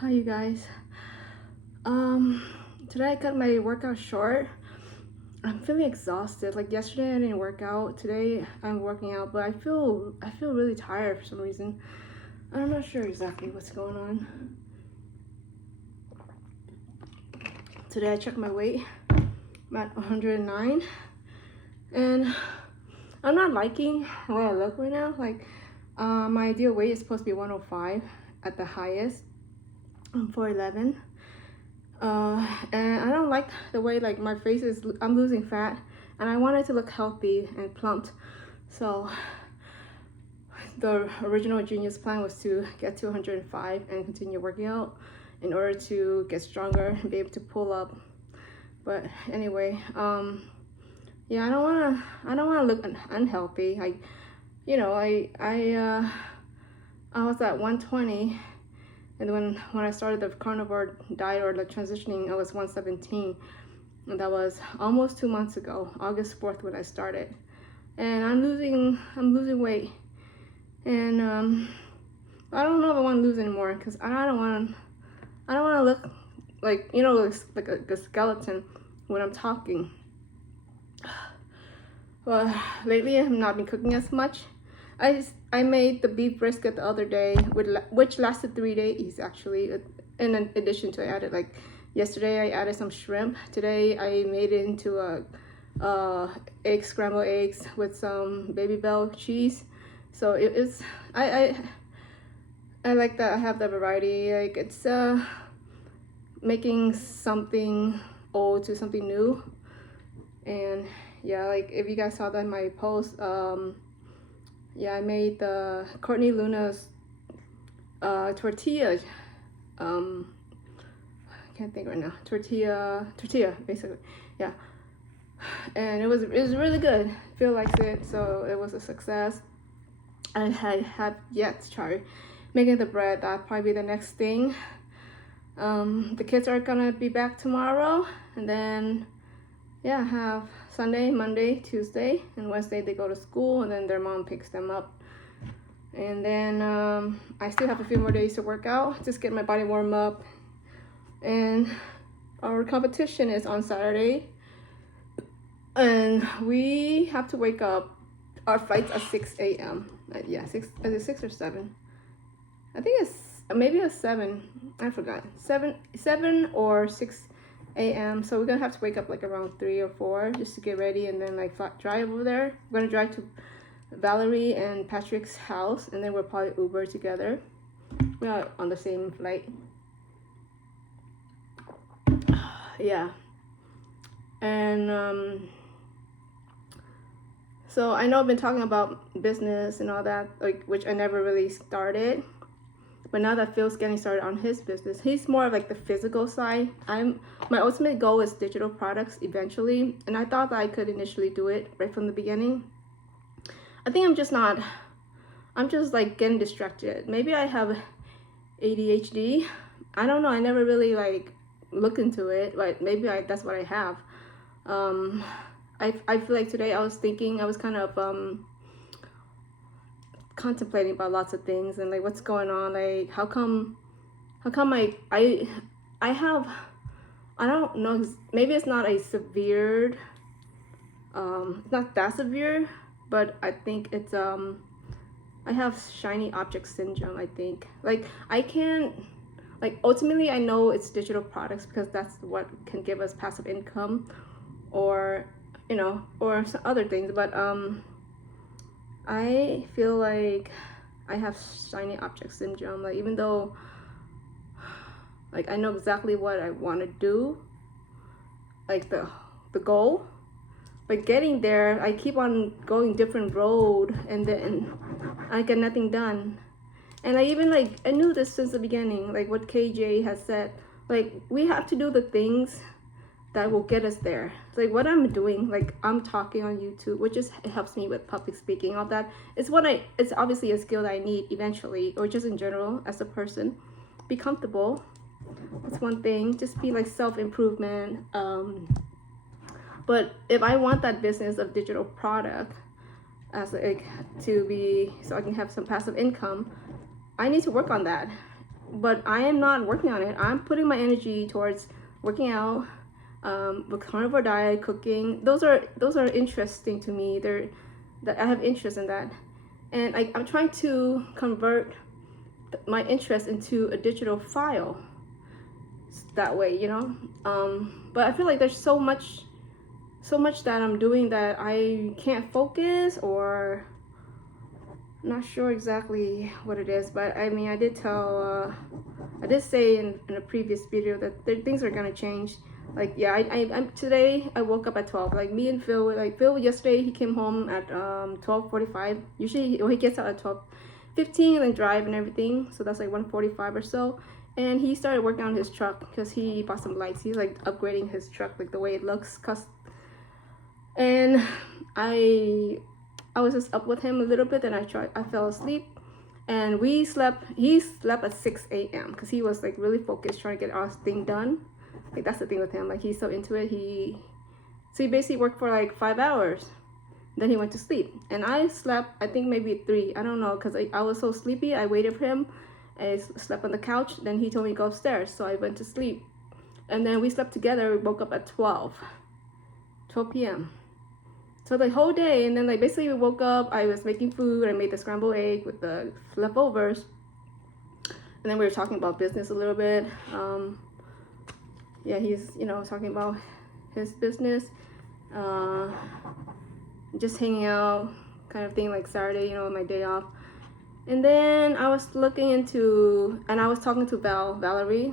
Hi you guys. Today I cut my workout short. I'm feeling exhausted. Like yesterday I didn't work out. Today I'm working out, but I feel really tired for some reason. I'm not sure exactly what's going on. Today I checked my weight. I'm at 109 and I'm not liking the way I look right now. Like my ideal weight is supposed to be 105 at the highest. I'm 4'11". And I don't like the way like my face is. I'm losing fat and I want it to look healthy and plumped. So the original genius plan was to get to 105 and continue working out in order to get stronger and be able to pull up. But anyway, yeah, I don't want to look unhealthy. I was at 120. And when I started the carnivore diet or the transitioning, I was 117. And that was almost 2 months ago, August 4th when I started. And I'm losing weight. And I don't know if I want to lose anymore because I don't want to look like, like a skeleton when I'm talking. Well, lately I have not been cooking as much. I made the beef brisket the other day, which lasted 3 days actually. In addition to, I added like yesterday I added some shrimp. Today I made it into a scrambled eggs with some Baby Bell cheese. So it's I like that I have the variety. Like it's making something old to something new. And yeah, like if you guys saw that in my post, yeah, I made the Courtney Luna's tortilla. I can't think right now. Tortilla, basically. Yeah, and it was really good. Phil likes it, so it was a success. I have yet to try making the bread. That'll probably be the next thing. The kids are gonna be back tomorrow, and then yeah, have Sunday, Monday, Tuesday, and Wednesday they go to school, and then their mom picks them up. And then I still have a few more days to work out, just get my body warm up. And our competition is on Saturday, and we have to wake up. Our flight's at 6 a.m. Yeah, 6. Is it 6 or 7? I think it's maybe a 7. I forgot. 7 or 6 a.m. So we're gonna have to wake up like around 3 or 4 just to get ready, and then like drive over there. We're gonna drive to Valerie and Patrick's house, and then we'll probably Uber together. We're not on the same flight. Yeah. And so I know I've been talking about business and all that, like, which I never really started. But now that Phil's getting started on his business, he's more of like the physical side. My ultimate goal is digital products eventually, and I thought that I could initially do it right from the beginning. I think I'm just like getting distracted. Maybe I have ADHD. I don't know. I never really like looked into it, but maybe that's what I have. I feel like today I was kind of contemplating about lots of things and like what's going on. Like how come I don't know, maybe it's not a severe, it's not that severe, but I think it's I have shiny object syndrome. I think like I can't, like, ultimately I know it's digital products because that's what can give us passive income, or or some other things, but I feel like I have shiny object syndrome. Like even though like I know exactly what I want to do, like the goal, but getting there I keep on going different road, and then I get nothing done. And I knew this since the beginning, like what KJ has said, like we have to do the things that will get us there. Like what I'm doing, like I'm talking on YouTube, which it helps me with public speaking, all that. It's obviously a skill that I need eventually, or just in general as a person. Be comfortable. That's one thing. Just be like self-improvement. But if I want that business of digital product so I can have some passive income, I need to work on that. but I am not working on it. I'm putting my energy towards working out, with carnivore diet, cooking. Those are interesting to me. I have interest in that, and I'm trying to convert my interest into a digital file that way, but I feel like there's so much that I'm doing that I can't focus, or not sure exactly what it is. But I mean, I did say in a previous video that things are gonna change. Like, yeah, I'm today I woke up at 12. Like, me and Phil, Phil yesterday, he came home at 12:45. Usually he gets out at 12:15 and drive and everything, so that's like 1:45 or so. And he started working on his truck because he bought some lights. He's like upgrading his truck, like the way it looks. And I was just up with him a little bit, and I fell asleep, and he slept at 6 a.m. because he was like really focused trying to get our thing done. Like, that's the thing with him, like, he's so into it. So he basically worked for like 5 hours, then he went to sleep, and I slept, I think maybe 3, I don't know, because I was so sleepy. I waited for him. I slept on the couch, then he told me to go upstairs, so I went to sleep, and then we slept together. We woke up at 12 p.m. So the whole day, and then like basically we woke up, I was making food. I made the scrambled egg with the leftovers, and then we were talking about business a little bit. Yeah, he's talking about his business, just hanging out kind of thing, like Saturday, my day off. And then I was looking into, and I was talking to Valerie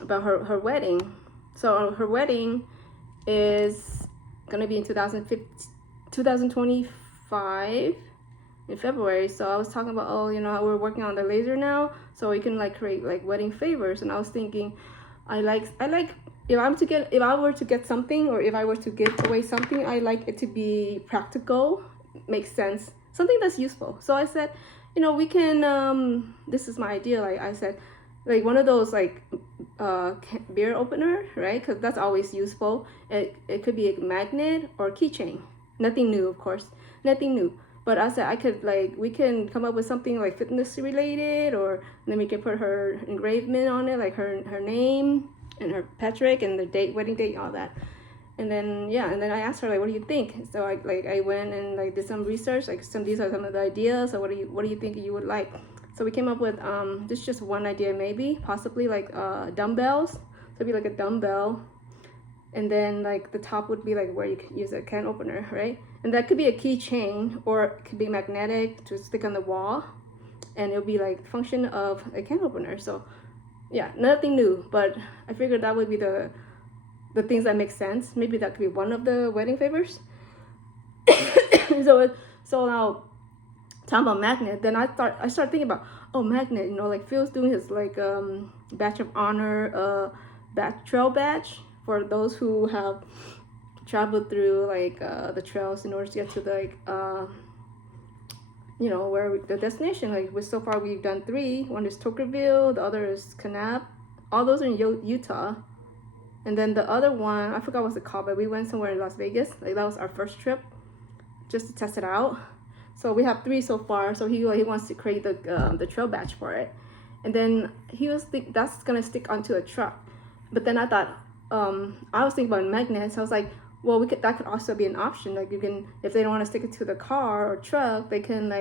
about her wedding. So her wedding is gonna be in 2025 in February. So I was talking about, we're working on the laser now, so we can like create like wedding favors. And I was thinking, I like if I were to get something, or if I were to give away something, I like it to be practical, makes sense, something that's useful. So I said, we can, this is my idea. Like I said, like one of those like beer opener, right? Because that's always useful. It could be a magnet or a keychain. Nothing new, of course, nothing new. But I said we can come up with something like fitness related, or then we can put her engravement on it, like her name and her Patrick and the wedding date, all that. And then I asked her, like, what do you think? So I went and like did some research, like these are some of the ideas. So what do you think you would like? So we came up with this is just one idea, maybe possibly like dumbbells. So it'd be like a dumbbell, and then like the top would be like where you can use a can opener, right? And that could be a keychain, or it could be magnetic to stick on the wall, and it'll be like function of a can opener. So yeah, nothing new, but I figured that would be the things that make sense. Maybe that could be one of the wedding favors. So now talking about magnet, then I start thinking about, magnet, like Phil's doing his like badge of honor, trail badge for those who have traveled through like the trails in order to get to the where the destination. Like so far we've done 3. One is Tokerville, the other is Kanab. All those are in Utah. And then the other one, I forgot what's it called, but we went somewhere in Las Vegas. Like that was our first trip, just to test it out. So we have 3 so far. So he wants to create the trail badge for it, and then he was that's gonna stick onto a truck. But then I thought, I was thinking about magnets. I was like, well, that could also be an option. Like you can, if they don't want to stick it to the car or truck, they can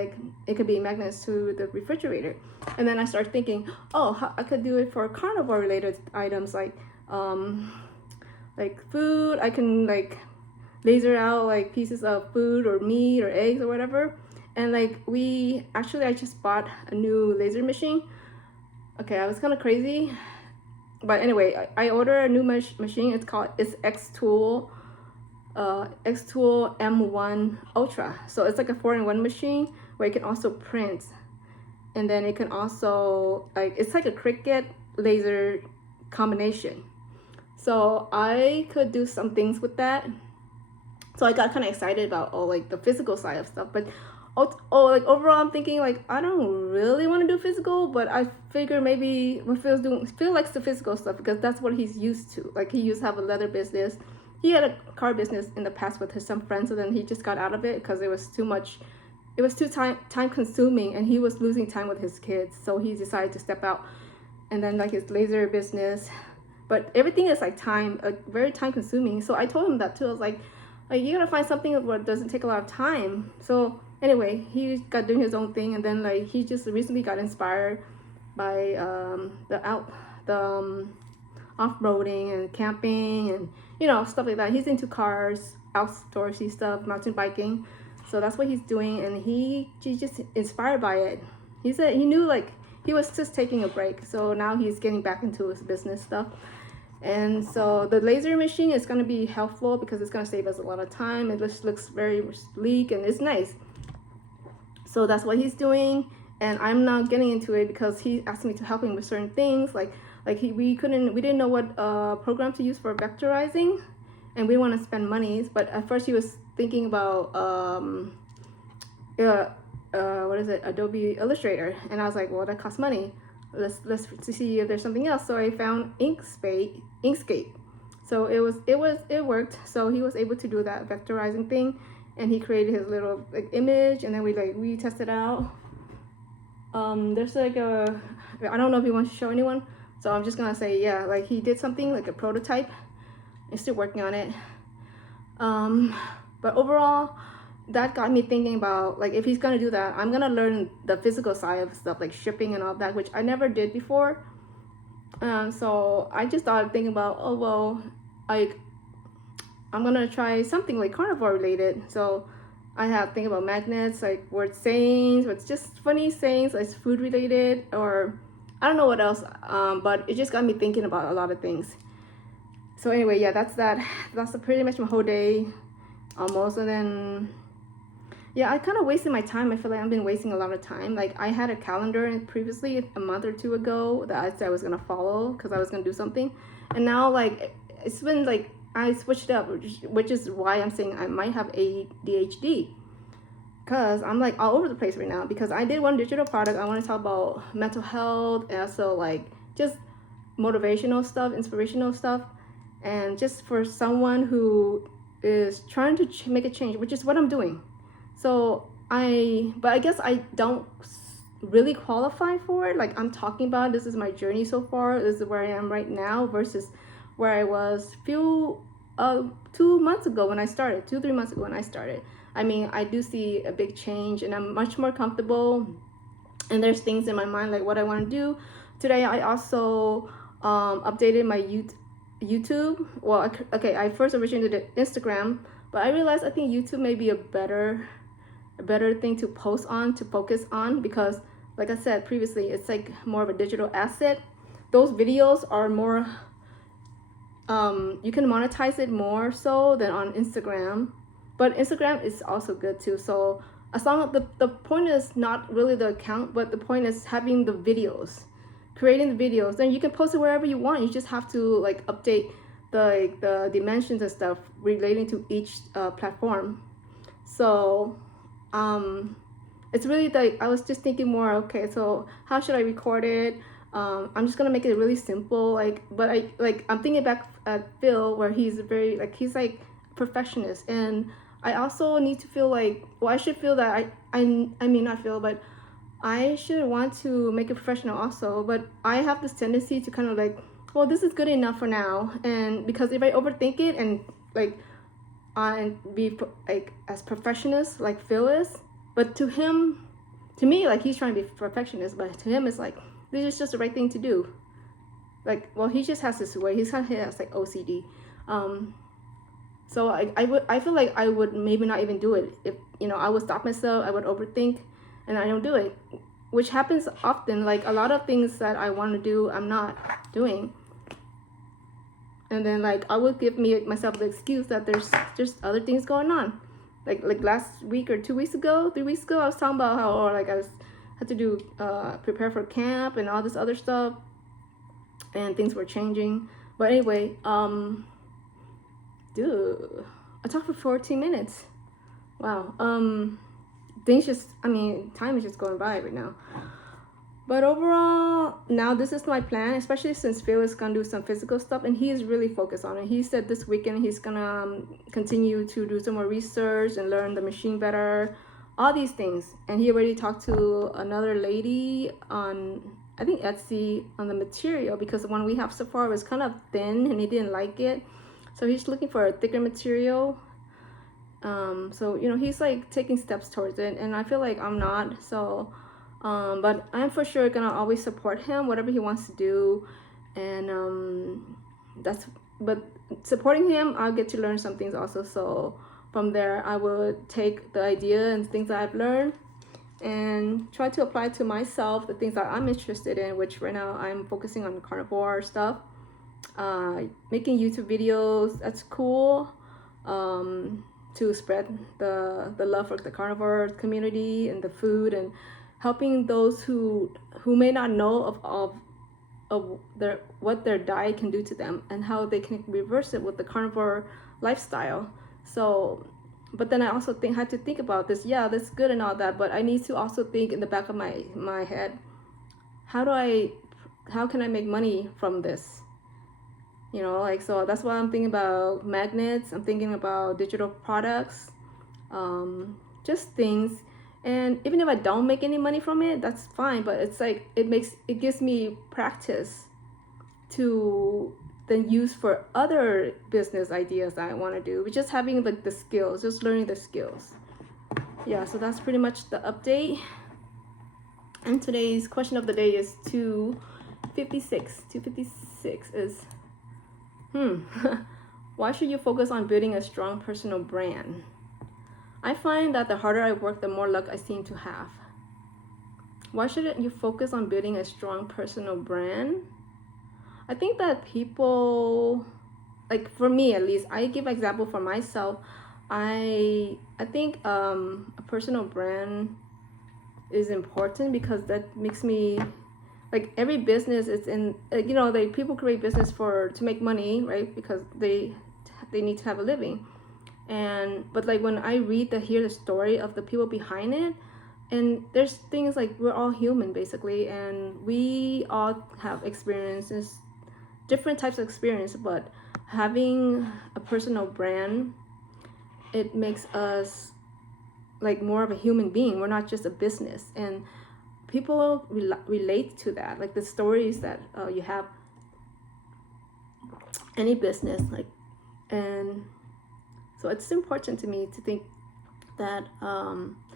it could be magnets to the refrigerator. And then I started thinking, I could do it for carnivore related items like food. I can like laser out like pieces of food or meat or eggs or whatever. And like I just bought a new laser machine. Okay, I was kind of crazy, but anyway, I ordered a new machine. It's xTool, xTool M1 Ultra. So it's like a 4-in-1 machine where you can also print, and then it can also it's like a Cricut laser combination. So I could do some things with that. So I got kind of excited about the physical side of stuff, but overall I'm thinking I don't really want to do physical, but I figure maybe what Phil likes the physical stuff because that's what he's used to. Like he used to have a leather business. He had a car business in the past with some friends, and then he just got out of it because it was too much it was too time consuming, and he was losing time with his kids, so he decided to step out. And then like his laser business, but everything is like very time consuming. So I told him that too. I was like you gotta find something where it doesn't take a lot of time. So anyway, he got doing his own thing, and then like he just recently got inspired by off-roading and camping and stuff like that. He's into cars, outdoorsy stuff, mountain biking. So that's what he's doing, and he's just inspired by it. He said he knew like he was just taking a break, so now he's getting back into his business stuff. And so the laser machine is going to be helpful because it's going to save us a lot of time. It just looks very sleek and it's nice. So that's what he's doing, and I'm not getting into it because he asked me to help him with certain things. We didn't know what program to use for vectorizing, and we want to spend money. But at first he was thinking about what is it, Adobe Illustrator, and I was like, well, that costs money. Let's see if there's something else. So I found Inkscape. So it worked. So he was able to do that vectorizing thing, and he created his little like image, and then we tested out. There's like I don't know if he wants to show anyone, so I'm just gonna say, yeah, like he did something like a prototype. He's still working on it. But overall, that got me thinking about, like, if he's gonna do that, I'm gonna learn the physical side of stuff, like shipping and all that, which I never did before. So I just started thinking about, oh well, I'm gonna try something like carnivore related. So I have think about magnets, like word sayings, but it's just funny sayings, like food related, or I don't know what else. But it just got me thinking about a lot of things. So anyway, yeah, that's pretty much my whole day, almost. And then yeah, I kind of wasted my time. I feel like I've been wasting a lot of time. Like I had a calendar previously a month or two ago that I said I was gonna follow because I was gonna do something, and now like it's been like I switched up, which is why I'm saying I might have ADHD, because I'm like all over the place right now. Because I did one digital product. I want to talk about mental health and also like just motivational stuff, inspirational stuff, and just for someone who is trying to make a change, which is what I'm doing. So but I guess I don't really qualify for it. Like I'm talking about, this is my journey so far. This is where I am right now versus where I was 2 months ago when I started, 2-3 months ago when I started. I mean, I do see a big change, and I'm much more comfortable. And there's things in my mind like what I want to do. Today I also updated my YouTube. Well, okay, I first originally did Instagram, but I realized I think YouTube may be a better thing to post on, to focus on, because like I said previously, it's like more of a digital asset. Those videos are more you can monetize it more so than on Instagram, but Instagram is also good too. So as long as the point is not really the account, but the point is having the videos, creating the videos, then you can post it wherever you want. You just have to like update the dimensions and stuff relating to each platform. So it's really like I was just thinking more, okay, so how should I record it? I'm just gonna make it really simple, but I'm thinking back at Phil, where he's like perfectionist, and I also need to feel like, well, I should feel that I mean not feel, but I should want to make it professional also. But I have this tendency to kind of like, well, this is good enough for now, and because if I overthink it and like and be like as perfectionist like Phil is, but to me, like he's trying to be perfectionist, but to him it's like this is just the right thing to do. Like, well, he just has this way. He has like OCD. So I feel like I would maybe not even do it if I would stop myself. I would overthink, and I don't do it, which happens often. Like a lot of things that I want to do, I'm not doing. And then like I would give myself the excuse that there's just other things going on. Like last week or 2 weeks ago, 3 weeks ago, I was talking about how had to do prepare for camp and all this other stuff, and things were changing. But anyway, dude, I talked for 14 minutes. Wow. Time is just going by right now. But overall, now this is my plan, especially since Phil is gonna do some physical stuff, and he is really focused on it. He said this weekend he's gonna continue to do some more research and learn the machine better. all these things. And he already talked to another lady on, I think, Etsy, on the material, because the one we have so far was kind of thin and he didn't like it. So he's looking for a thicker material. So, you know, he's like taking steps towards it, and I feel like I'm not. So, but I'm for sure gonna always support him, whatever he wants to do. And but supporting him, I'll get to learn some things also. So from there, I will take the idea and things that I've learned and try to apply to myself the things that I'm interested in, which right now I'm focusing on carnivore stuff. Making YouTube videos, that's cool. To spread the love for the carnivore community and the food, and helping those who may not know of what their diet can do to them and how they can reverse it with the carnivore lifestyle. So, but then I also had to think about this. Yeah, that's good and all that, but I need to also think in the back of my head, how can I make money from this? You know, like, so that's why I'm thinking about magnets. I'm thinking about digital products, just things. And even if I don't make any money from it, that's fine. But it's like, it gives me practice to then use for other business ideas that I want to do. Just having like the skills, just learning the skills. Yeah, so that's pretty much the update. And today's question of the day is 256. 256 is, why should you focus on building a strong personal brand? I find that the harder I work, the more luck I seem to have. Why shouldn't you focus on building a strong personal brand? I think that people, like for me at least, I give example for myself. I think a personal brand is important because that makes me, like, every business is in, you know, people create business to make money, right? Because they need to have a living. But like when I hear the story of the people behind it, and there's things like, we're all human basically, and we all have experiences, different types of experience, but having a personal brand, it makes us like more of a human being. We're not just a business, and people relate to that, like the stories that you have any business, like. And so it's important to me to think that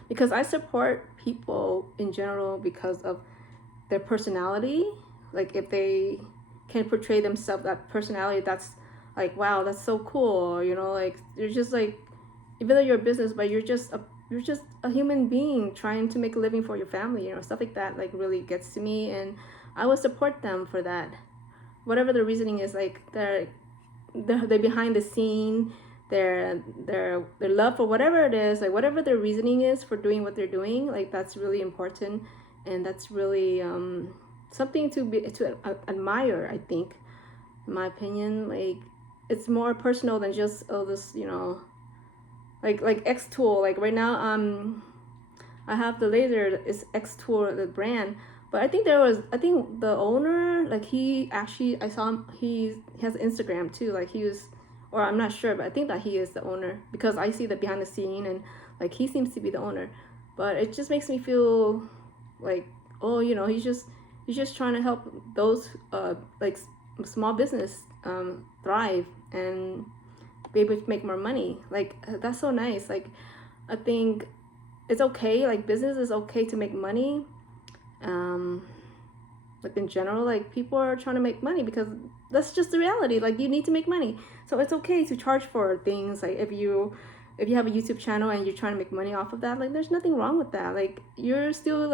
because I support people in general because of their personality. Like if they can portray themselves, that personality, that's like, wow, that's so cool, you know, like you're just like, even though you're a business, but you're just a human being trying to make a living for your family, you know, stuff like that, like really gets to me, and I will support them for that, whatever the reasoning is. Like they're behind the scene, their love for whatever it is, like whatever their reasoning is for doing what they're doing, like that's really important, and that's really something to admire. I think, in my opinion, like it's more personal than just this, you know, like xTool. Like right now, I have the laser is xTool, the brand, but I think the owner, like I saw him, he has Instagram too, like or I'm not sure, but I think that he is the owner because I see the behind the scene, and like he seems to be the owner. But it just makes me feel like, oh, you know, he's just trying to help those like small business thrive and be able to make more money. Like that's so nice. Like I think it's okay, like business is okay to make money. Like in general, like people are trying to make money because that's just the reality. Like you need to make money, so it's okay to charge for things. Like if you have a YouTube channel and you're trying to make money off of that, like there's nothing wrong with that. Like you're still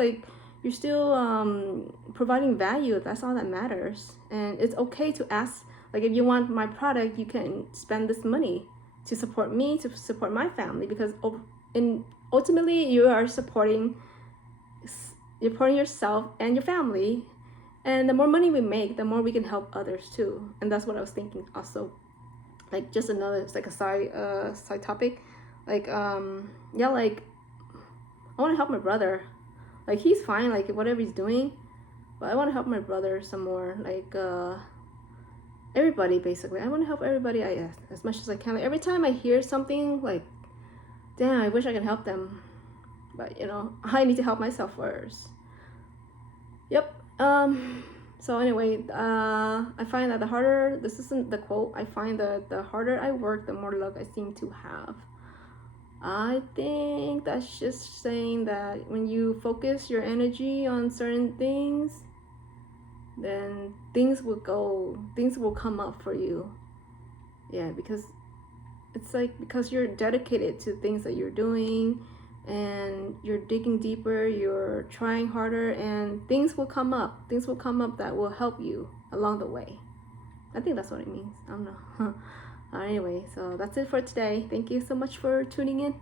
providing value. That's all that matters. And it's okay to ask, like, if you want my product, you can spend this money to support me, to support my family, because ultimately you are supporting yourself and your family. And the more money we make, the more we can help others too. And that's what I was thinking also. Like just another, it's like a side topic. Like yeah, like I want to help my brother. Like he's fine, like whatever he's doing, but I want to help my brother some more. Like everybody basically. I want to help everybody as much as I can. Like every time I hear something, like, damn, I wish I could help them. but you know, I need to help myself first. Yep. So anyway, I find that the harder, this isn't the quote, I find that the harder I work, the more luck I seem to have. I think that's just saying that when you focus your energy on certain things, then things will come up for you. Yeah, because it's like, because you're dedicated to things that you're doing and you're digging deeper, you're trying harder, and things will come up. Things will come up that will help you along the way. I think that's what it means. I don't know. Anyway, so that's it for today. Thank you so much for tuning in.